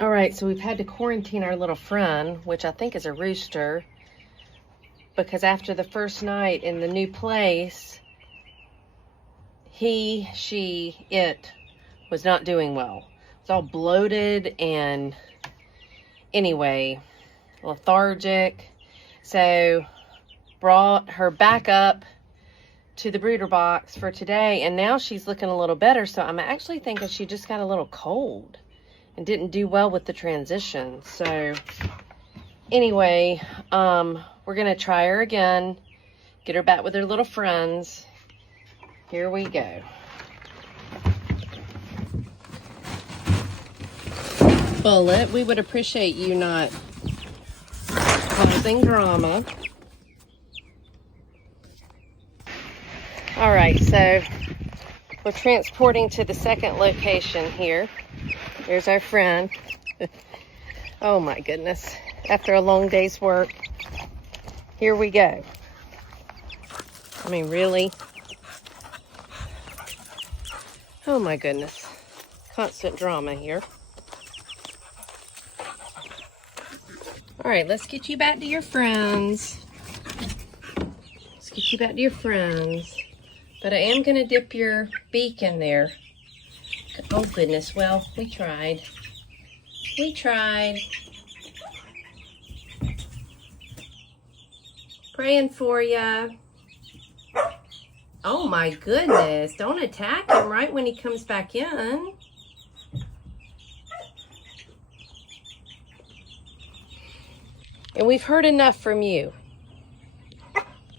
All right, so we've had to quarantine our little friend, which I think is a rooster, because after the first night in the new place, it was not doing well. It's all bloated and anyway, lethargic. So brought her back up to the brooder box for today, and now she's looking a little better. So I'm actually thinking she just got a little cold and didn't do well with the transition. So anyway, we're gonna try her again, get her back with her little friends. Here we go. Bullet, we would appreciate you not causing drama. All right, so we're transporting to the second location here. There's our friend. Oh my goodness. After a long day's work, here we go. I mean, really? Oh my goodness. Constant drama here. All right, let's get you back to your friends. Let's get you back to your friends. But I am going to dip your beak in there. Oh goodness, well, we tried. We tried. Praying for ya. Oh my goodness, don't attack him right when he comes back in. And we've heard enough from you.